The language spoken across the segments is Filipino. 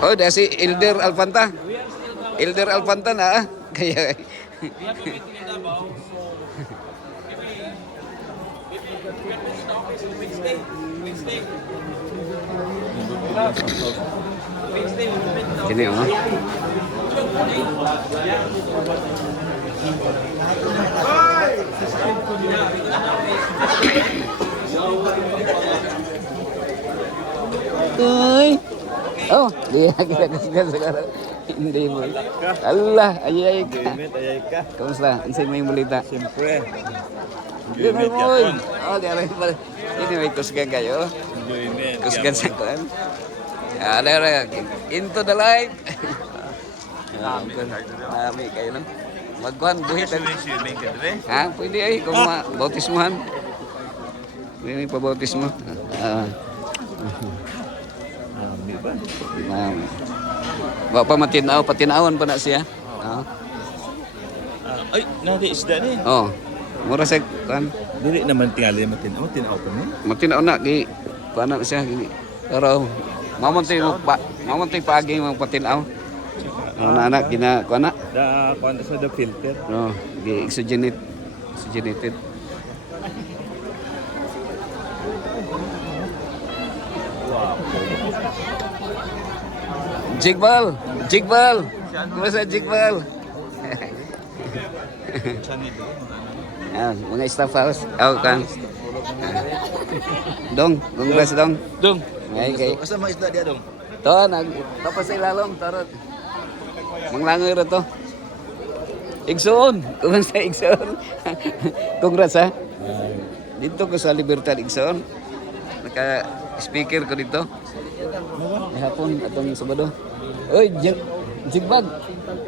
Oh, dahil si Elder Alfanta. Elder Alfanta na ah. Kaya Kini oh. Uy. Oh, dia kita sekarang. Hindi mo. Allah, ayay ka. Kamusta? Unsay may balita? Siyempre. Enjoyment yapon. Oh, di aray pa. Ini may kusgan kayo. Enjoyment. Kusgan sa kuan. Ada into the light. Nami kayo no. Magkuhan buhit. Swimming ka dire. Ha, pwede ay kung bautismuhan. Ini pa bautismo. Di ba? Wa pa matinaw, patinawan pa na siya. Oh. Ay, nadi isda ni. Oh. Mura sa kan. Dili naman tingali matinaw, tinaw pa mo. Matinaw na gi paano siya gini. Pero mamonti paagi mo patinaw. Oh, na anak gina ko na. Da kuan sa the filter. No, gi oxygenated. Jigbal. Kumusta Jigbal? Ah, mga staff house. Oh, kan. Dong, congrats dong. Dong. Ngay kay. Asa mga isda dia dong? To tapos sa ilalom tarot. Manglangoy ra to. Igsoon, kumusta Igsoon? Congrats ha. Dito ko sa Libertad Igsoon. Naka-speaker ko dito. Hapon atong Sabado. Oy, Jigbag.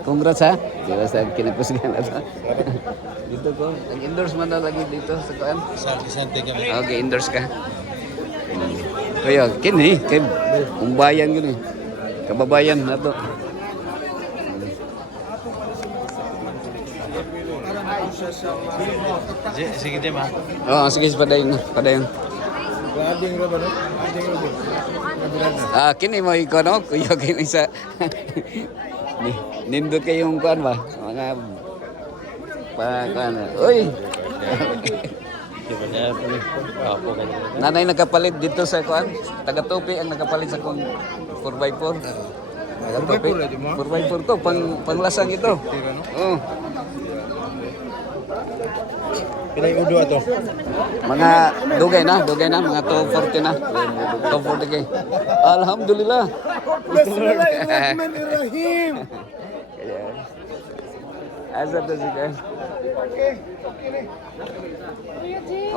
Congrats ha. Di ba sa kinakusgan ato. Dito ko, nag-endorse man na lagi dito sa kuan. Sante kami. Okay, endorse ka. Kaya, kini, kay umbayan gini. Kababayan na to. Sige din ma. Oh, sige, padayon. Ading ra ba no? Ading ra. Ah, kini mo ikaw no? Kuya kini sa nindot kayong kuan ba? Mga kuan. Uy. Nanay nakapalit dito sa kuan. Taga-tupi ang nakapalit sa kong 4x4. Taga-tupi. 4x4 to panglasang ito. Oh. Pinay udo ato. Mga dugay na mga 240 na. 240 kay. Alhamdulillah. Bismillahirrahmanirrahim. Azab to siya.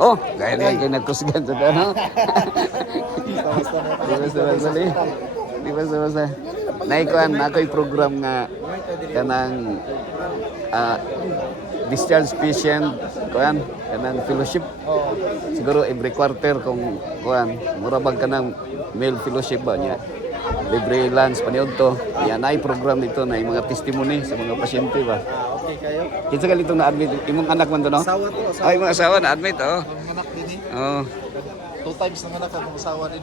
Oh, gaya kayo nagkusgan sa no? Di ba sa naikuan ako'y program nga kanang discharge patient kuan kanang fellowship. Siguro every quarter kung kuan mura bag kanang meal fellowship ba niya. Libre lunch paniod to. Yan ay program dito na yung mga testimony sa mga pasyente ba. Okay kayo. Kinsa gali itong na-admit? Imong anak man to, no? Asawa to, asawa. Ay, mga asawa na-admit, oh. Ang anak din eh. Oh. 2 times ng anak ang asawa din.